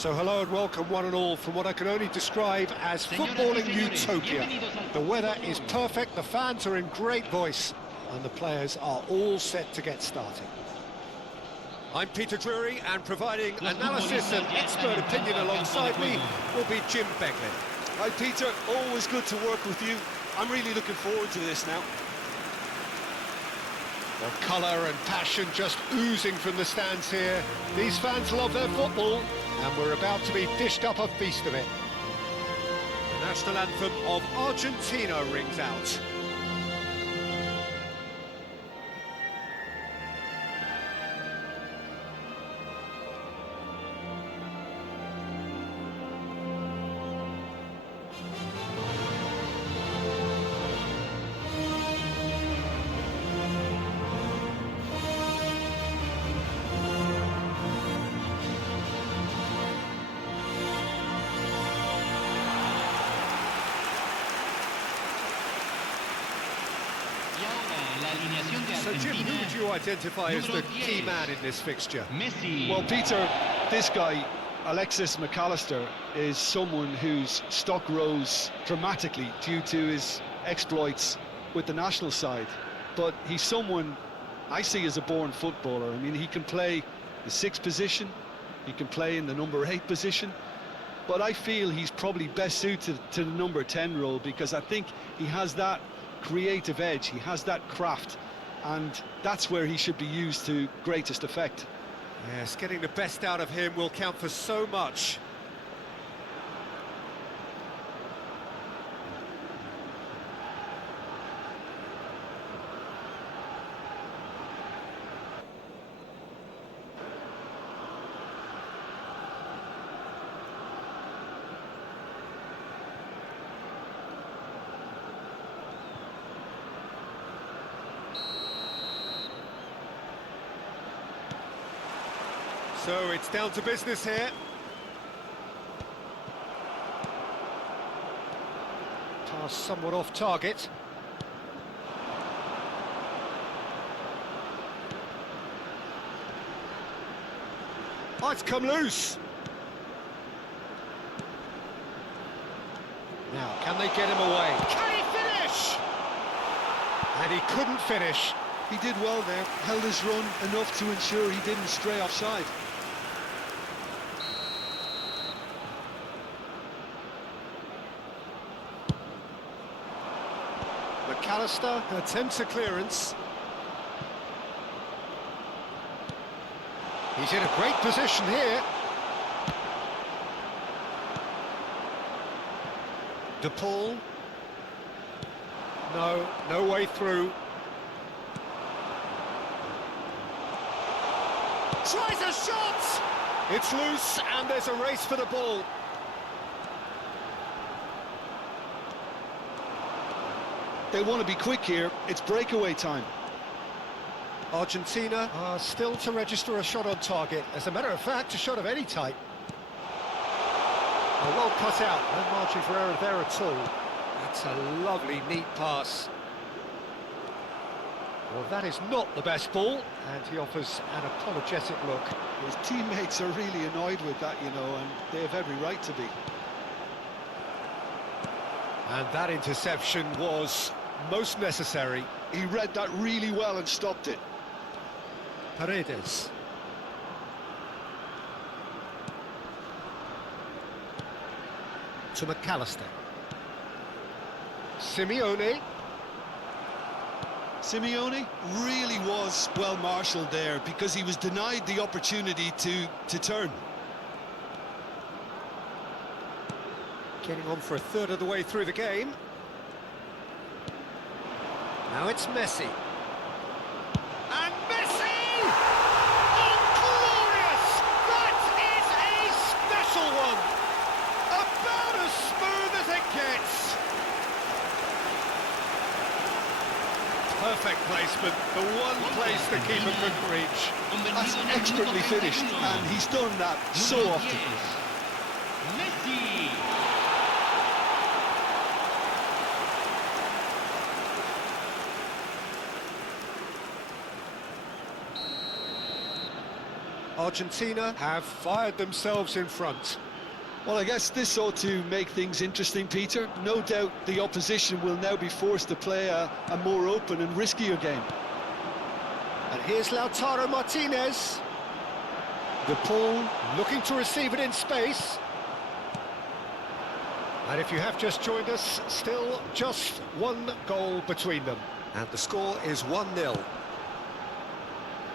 So hello and welcome one and all from what I can only describe as footballing utopia. The weather is perfect, the fans are in great voice, and the players are all set to get started. I'm Peter Drury, and providing analysis and expert opinion alongside me will be Jim Beglin. Hi Peter, always good to work with you. I'm really looking forward to this now. Well, colour and passion just oozing from the stands here. These fans love their football, and we're about to be dished up a feast of it. The national anthem of Argentina rings out. So Jim, who would you identify as the key man in this fixture? Well Peter, this guy, Alexis McAllister, is someone whose stock rose dramatically due to his exploits with the national side. But he's someone I see as a born footballer. I mean, he can play the 6th position, he can play in the number 8 position, but I feel he's probably best suited to the number 10 role because I think he has that creative edge, he has that craft, and that's where he should be used to greatest effect. Yes, getting the best out of him will count for so much. So it's down to business here. Pass somewhat off target. Oh, it's come loose. Now, can they get him away? Can he finish? And he couldn't finish. He did well there, held his run enough to ensure he didn't stray offside. McAllister attempts a clearance. He's in a great position here. DePaul. No way through. Tries a shot! It's loose and there's a race for the ball. They want to be quick here, it's breakaway time. Argentina are still to register a shot on target. As a matter of fact, a shot of any type. Oh, well cut out, no margin for error there at all. That's a lovely, neat pass. Well, that is not the best ball, and he offers an apologetic look. His teammates are really annoyed with that, you know, and they have every right to be. And that interception was most necessary. He read that really well and stopped it. Paredes. To McAllister. Simeone. Simeone really was well marshalled there because he was denied the opportunity to turn. Getting on for a third of the way through the game. Now it's Messi. And Messi! Oh, glorious! That is a special one! About as smooth as it gets. Perfect placement, the one place the keeper couldn't reach. That's expertly finished, and he's done that so often. Messi! Argentina have fired themselves in front. Well, I guess this ought to make things interesting, Peter. No doubt the opposition will now be forced to play a more open and riskier game. And here's Lautaro Martinez. Dukung looking to receive it in space. And if you have just joined us, still just one goal between them. And the score is 1-0.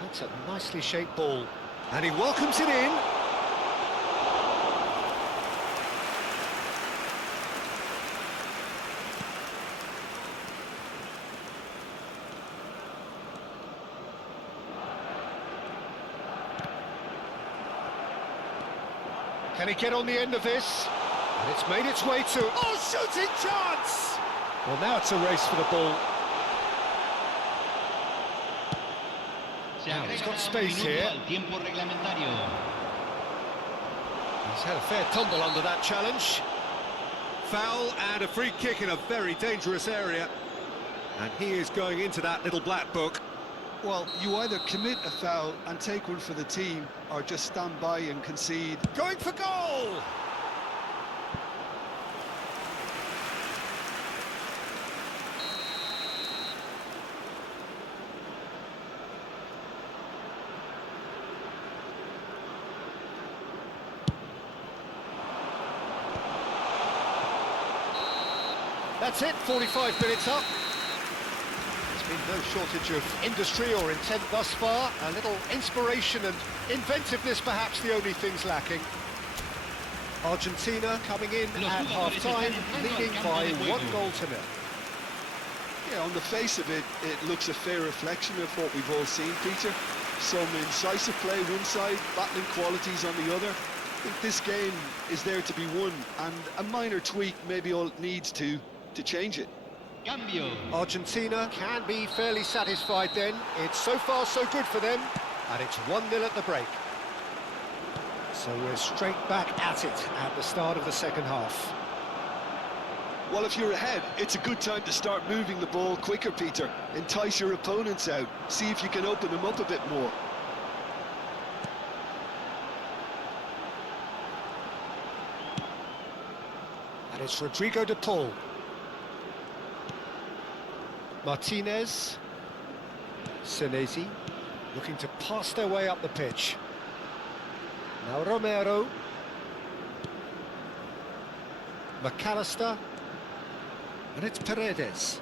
That's a nicely shaped ball. And he welcomes it in. Can he get on the end of this? And it's made its way to... Oh, shooting chance! Well, now it's a race for the ball. Now, he's got space here. He's had a fair tumble under that challenge. Foul and a free kick in a very dangerous area. And he is going into that little black book. Well, you either commit a foul and take one for the team, or just stand by and concede. Going for goal! That's it, 45 minutes up. There's been no shortage of industry or intent thus far. A little inspiration and inventiveness, perhaps the only things lacking. Argentina coming in at half-time, leading by 1-0. Yeah, on the face of it, it looks a fair reflection of what we've all seen, Peter. Some incisive play one side, battling qualities on the other. I think this game is there to be won, and a minor tweak maybe all it needs to change it. Argentina can be fairly satisfied then. It's so far so good for them, and it's 1-0 at the break. So we're straight back at it at the start of the second half. Well, if you're ahead, it's a good time to start moving the ball quicker, Peter. Entice your opponents out, see if you can open them up a bit more. And it's Rodrigo de Paul. Martinez. Senesi looking to pass their way up the pitch. Now Romero. McAllister. And it's Paredes.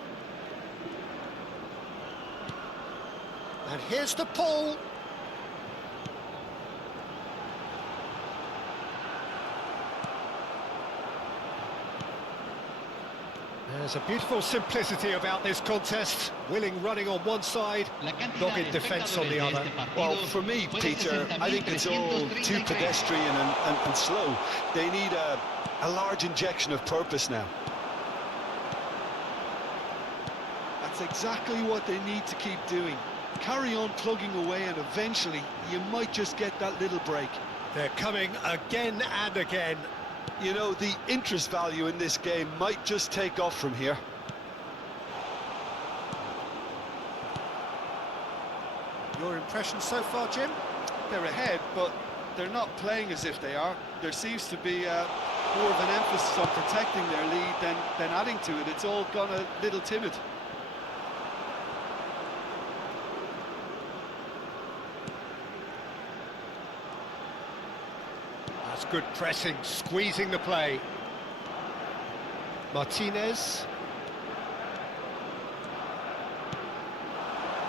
And here's the Paul. There's a beautiful simplicity about this contest. Willing running on one side, dogged defence on the other. Well, for me, Peter, I think it's all too pedestrian and slow. They need a large injection of purpose now. That's exactly what they need to keep doing. Carry on plugging away, and eventually you might just get that little break. They're coming again and again. You know, the interest value in this game might just take off from here. Your impression so far, Jim? They're ahead, but they're not playing as if they are. There seems to be more of an emphasis on protecting their lead than adding to it. It's all gone a little timid. That's good pressing, squeezing the play. Martinez.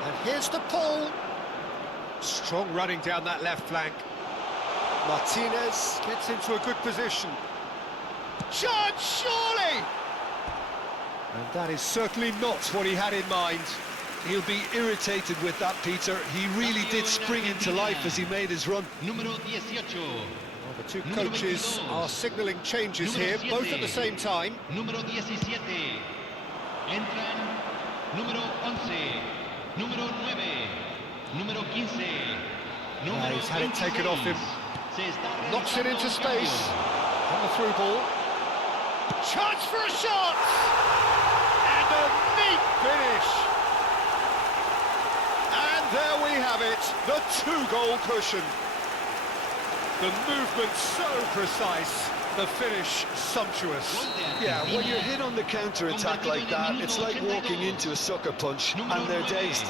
And here's the Paul. Strong running down that left flank. Martinez gets into a good position. Chance, surely! And that is certainly not what he had in mind. He'll be irritated with that, Peter. He really did spring into life as he made his run. Well, the two coaches are signalling changes here, both at the same time. Número 17. Entran número 11, número 9, número 15, número He's had it taken off him. 26. Knocks it into space. On the through ball. Chance for a shot! And a neat finish! And there we have it, the 2-goal cushion. The movement so precise, the finish sumptuous. Yeah, when you're hit on the counter-attack like that, it's like walking into a sucker punch and they're dazed.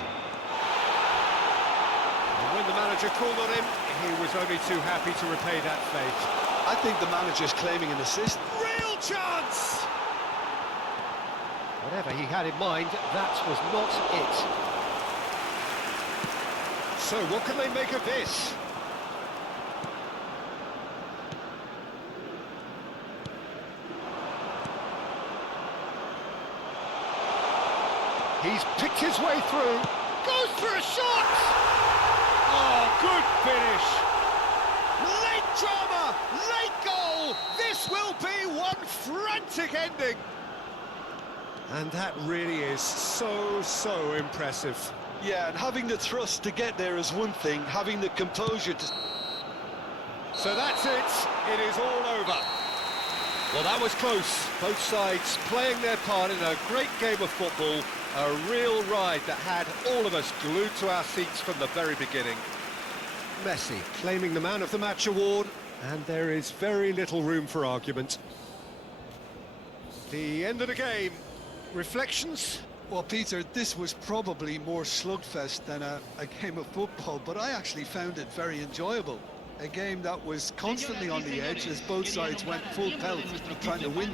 And when the manager called on him, he was only too happy to repay that fate. I think the manager's claiming an assist. Real chance! Whatever he had in mind, that was not it. So what can they make of this? He's picked his way through, goes for a shot! Oh, good finish! Late drama, late goal! This will be one frantic ending! And that really is so impressive. Yeah, and having the thrust to get there is one thing, having the composure to... So that's it, it is all over. Well, that was close. Both sides playing their part in a great game of football, a real ride that had all of us glued to our seats from the very beginning. Messi claiming the Man of the Match award, and there is very little room for argument. The end of the game. Reflections? Well, Peter, this was probably more slugfest than a game of football, but I actually found it very enjoyable. A game that was constantly on the edge as both sides went full pelt trying to win this.